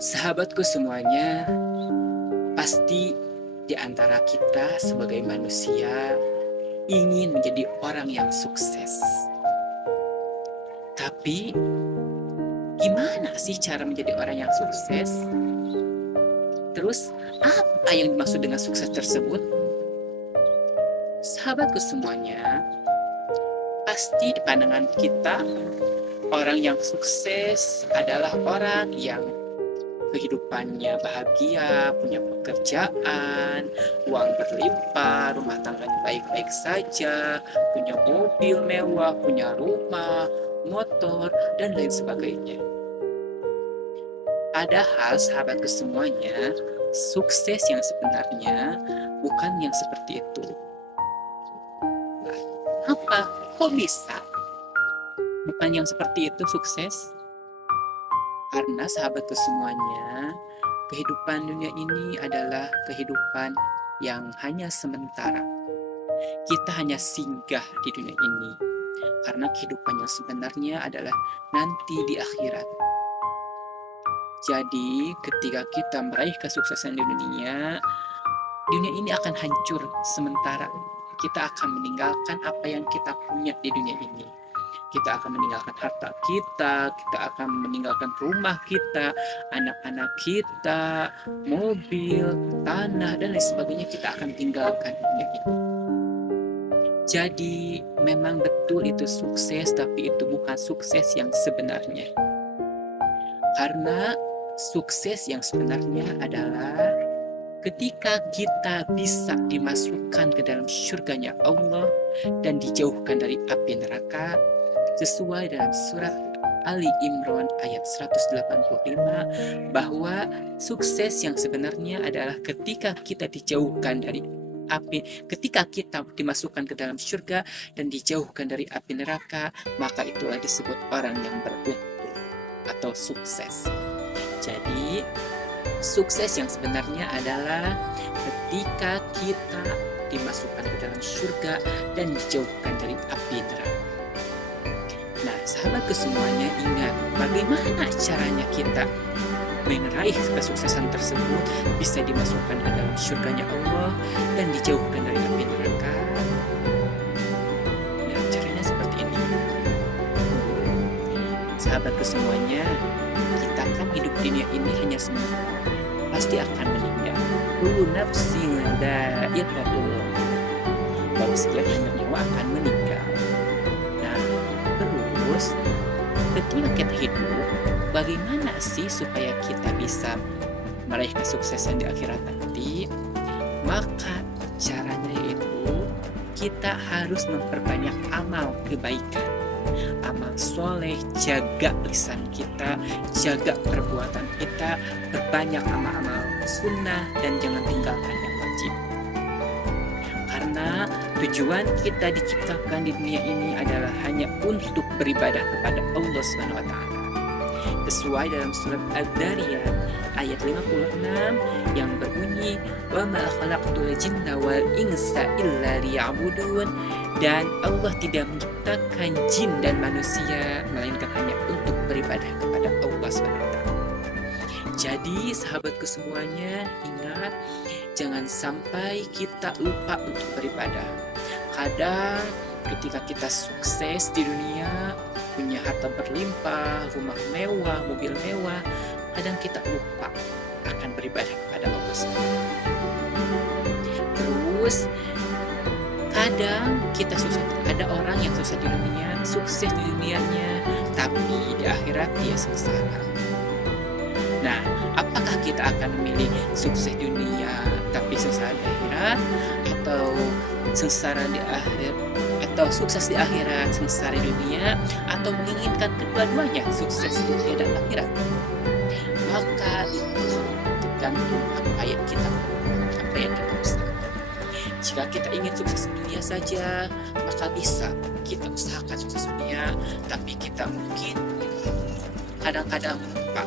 Sahabatku semuanya, pasti di antara kita sebagai manusia ingin menjadi orang yang sukses. Tapi, gimana sih cara menjadi orang yang sukses? Terus, apa yang dimaksud dengan sukses tersebut? Sahabatku semuanya, pasti di pandangan kita, orang yang sukses adalah orang yang kehidupannya bahagia, punya pekerjaan, uang berlimpah, rumah tangganya baik-baik saja, punya mobil mewah, punya rumah, motor, dan lain sebagainya. Padahal sahabatku semuanya, sukses yang sebenarnya bukan yang seperti itu. Apa? Kok bisa? Bukan yang seperti itu sukses? Karena sahabatku semuanya, kehidupan dunia ini adalah kehidupan yang hanya sementara. Kita hanya singgah di dunia ini. Karena kehidupan yang sebenarnya adalah nanti di akhirat. Jadi, ketika kita meraih kesuksesan di dunia ini akan hancur sementara. Kita akan meninggalkan apa yang kita punya di dunia ini. Kita akan meninggalkan harta kita akan meninggalkan rumah kita, anak-anak kita, mobil, tanah, dan lain sebagainya kita akan tinggalkan dunia ini. Jadi memang betul itu sukses, tapi itu bukan sukses yang sebenarnya. Karena sukses yang sebenarnya adalah ketika kita bisa dimasukkan ke dalam surganya Allah dan dijauhkan dari api neraka, sesuai dalam surat Ali Imran ayat 185 bahwa sukses yang sebenarnya adalah ketika kita dijauhkan dari api, ketika kita dimasukkan ke dalam surga dan dijauhkan dari api neraka, maka itulah disebut orang yang beruntung atau sukses. Jadi sukses yang sebenarnya adalah ketika kita dimasukkan ke dalam surga dan dijauhkan dari api neraka. Nah, sahabatku semuanya, ingat bagaimana caranya kita meraih kesuksesan tersebut, bisa dimasukkan ke dalam surganya Allah dan dijauhkan dari api neraka. Nah, caranya seperti ini. Sahabatku semuanya, kita kan hidup di dunia ini hanya sementara, pasti akan meninggal. Kullu nafsin dha'iqatul maut. Bahwa setiap nyawa akan meninggal. Terus, ketika kita hidup, bagaimana sih supaya kita bisa meraih kesuksesan di akhirat nanti? Maka caranya yaitu kita harus memperbanyak amal kebaikan, amal soleh, jaga lisan kita, jaga perbuatan kita, perbanyak amal-amal sunnah, dan jangan tinggalkan yang wajib. Karena tujuan kita diciptakan di dunia ini adalah hanya untuk beribadah kepada Allah SWT. Sesuai dalam surat Ad-Dariyat ayat 56 yang berbunyi, "Wa ma khalaqtul jinna wal insa illa liya'budun." Dan Allah tidak menciptakan jin dan manusia melainkan hanya untuk beribadah kepada Allah SWT. Jadi sahabatku semuanya, ingat, jangan sampai kita lupa untuk beribadah. Kadang ketika kita sukses di dunia, punya harta berlimpah, rumah mewah, mobil mewah, kadang kita lupa akan beribadah kepada Allah SWT. Terus kadang kita susah, ada orang yang susah di dunia, sukses di dunianya, tapi di akhirat dia sengsara. Nah, apakah kita akan memilih sukses di dunia tapi sengsara di akhirat, atau sengsara di akhir, atau sukses di akhirat sengsara di dunia, atau menginginkan kedua-duanya, sukses di dunia dan akhirat? Maka itu tergantung apa yang kita usahakan. Jika kita ingin sukses di dunia saja, maka bisa kita usahakan sukses di dunia, tapi kita mungkin kadang-kadang lupa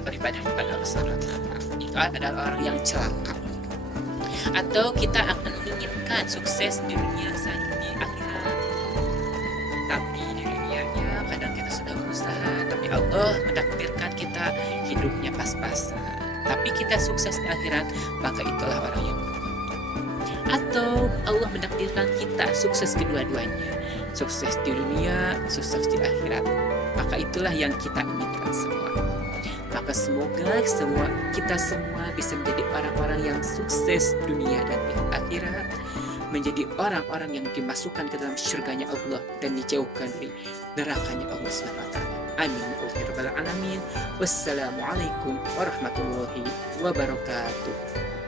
beribadah kepada Allah SWT. Itu adalah orang yang celaka. Atau kita akan menginginkan sukses di dunia saja, di akhirat, tapi di dunianya kadang kita sudah berusaha, tapi Allah mentakdirkan kita hidupnya tapi kita sukses di akhirat, maka itulah orang yang beruntung. Atau Allah menakdirkan kita sukses kedua-duanya, sukses di dunia, sukses di akhirat, maka itulah yang kita inginkan semua. Maka semoga kita semua bisa menjadi orang-orang yang sukses dunia dan di akhirat, menjadi orang-orang yang dimasukkan ke dalam surganya Allah dan dijauhkan dari nerakanya Allah SWT. Amin ya rabbal alamin. Wassalamualaikum warahmatullahi wabarakatuh.